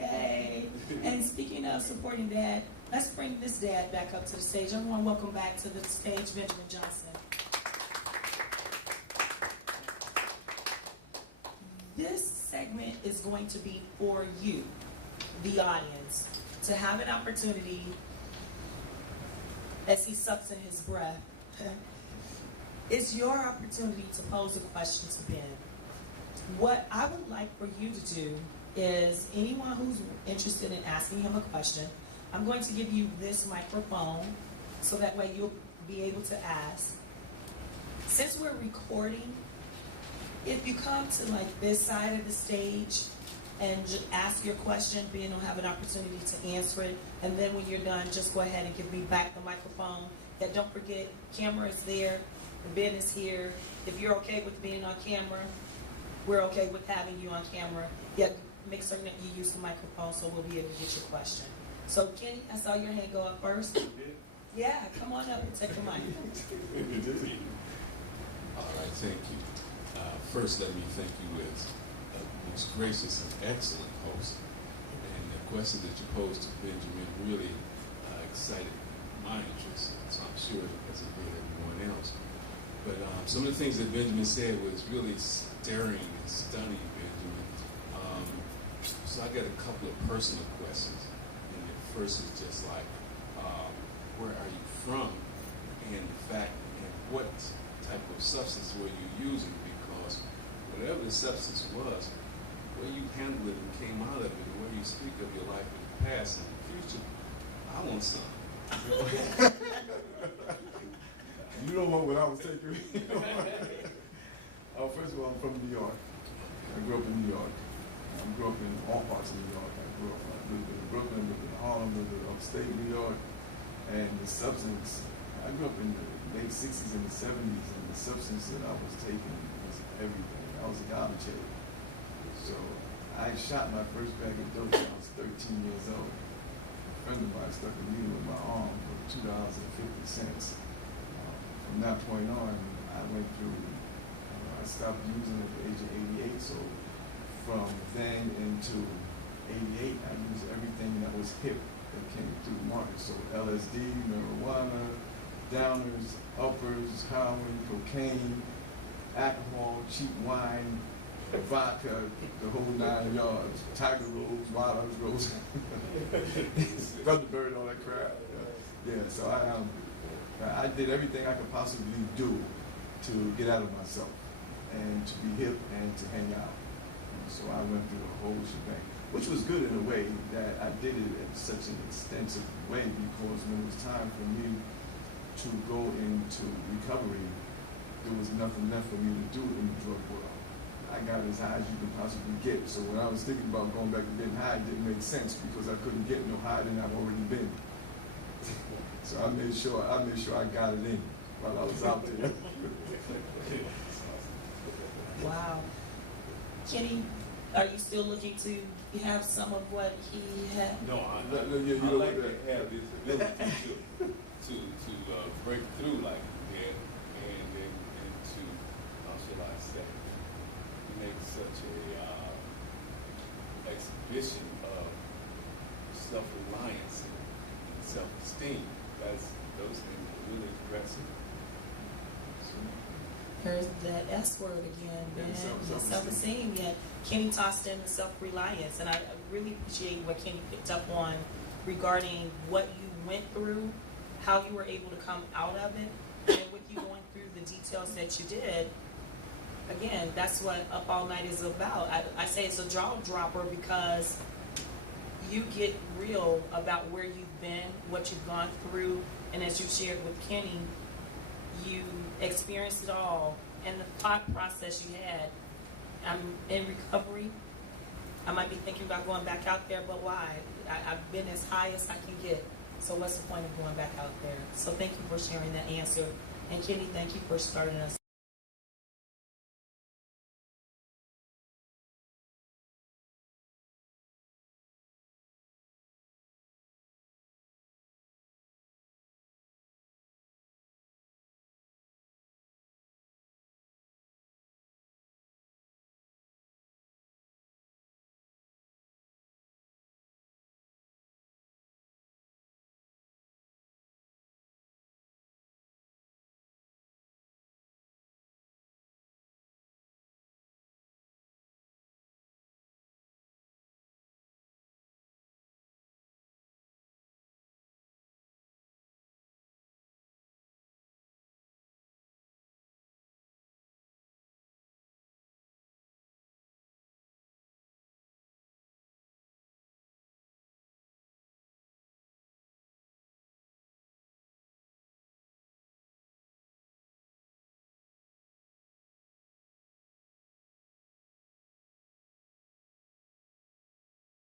Hey, and speaking of supporting dad, let's bring this dad back up to the stage. Everyone, welcome back to the stage, Benjamin Johnson. This segment is going to be for you, the audience, to have an opportunity as he sucks in his breath. It's your opportunity to pose a question to Ben. What I would like for you to do is, anyone who's interested in asking him a question, I'm going to give you this microphone so that way you'll be able to ask. Since we're recording, if you come to like this side of the stage and just ask your question, Ben will have an opportunity to answer it. And then when you're done, just go ahead and give me back the microphone. And don't forget, camera is there, Ben is here. If you're okay with being on camera, we're okay with having you on camera. Yet make certain that you use the microphone so we'll be able to get your question. So Kenny, I saw your hand go up first. Yeah, come on up and take the mic. All right, thank you. First, let me thank you as a most gracious and excellent host. And the question that you posed to Benjamin really excited my interest, so I'm sure because it did everyone else. But some of the things that Benjamin said was really staring and stunning, Benjamin. So I got a couple of personal questions. And the first is just like, where are you from? And the fact, and what type of substance were you using? Because whatever the substance was, the way you handled it and came out of it, the way you speak of your life in the past and the future, I want some. You don't want what I was taking. First of all, I'm from New York. I grew up in New York. I grew up in all parts of New York. I lived in Brooklyn, lived in Harlem, lived in upstate New York. And the substance, I grew up in the late 60s and the 70s, and the substance that I was taking was everything. I was a garbage head. So I shot my first bag of dope when I was 13 years old. A friend of mine stuck a needle in my arm for $2.50. From that point on, I went through, I stopped using at the age of 88. So from then into 88, I used everything that was hip that came through the market. So LSD, marijuana, downers, uppers, heroin, cocaine, alcohol, cheap wine, vodka, the whole 9 yards, Tiger Rose, Wild Rose, Thunderbird, all that crap. Yeah, so I did everything I could possibly do to get out of myself and to be hip and to hang out. And so I went through the whole shebang, which was good in a way that I did it in such an extensive way, because when it was time for me to go into recovery, there was nothing left for me to do in the drug world. I got as high as you could possibly get. So when I was thinking about going back to getting high, it didn't make sense because I couldn't get no higher than I've already been. So I made sure I got it in while I was out there. Wow. Kenny, are you still looking to have some of what he had? No, I you like to have this ability to break through like that, and then to, how shall I say, make such a exhibition of self-reliance and self-esteem. Those things are really impressive. There's that S word again, man. Self-esteem. Yet Kenny tossed in the self-reliance, and I really appreciate what Kenny picked up on regarding what you went through, how you were able to come out of it, and with you going through the details that you did. Again, that's what Up All Night is about. I say it's a jaw dropper because you get real about where you've been, what you've gone through, and as you shared with Kenny, you experienced it all, and the thought process you had. I'm in recovery. I might be thinking about going back out there, but why? I've been as high as I can get, so what's the point of going back out there? So thank you for sharing that answer. And Kenny, thank you for starting us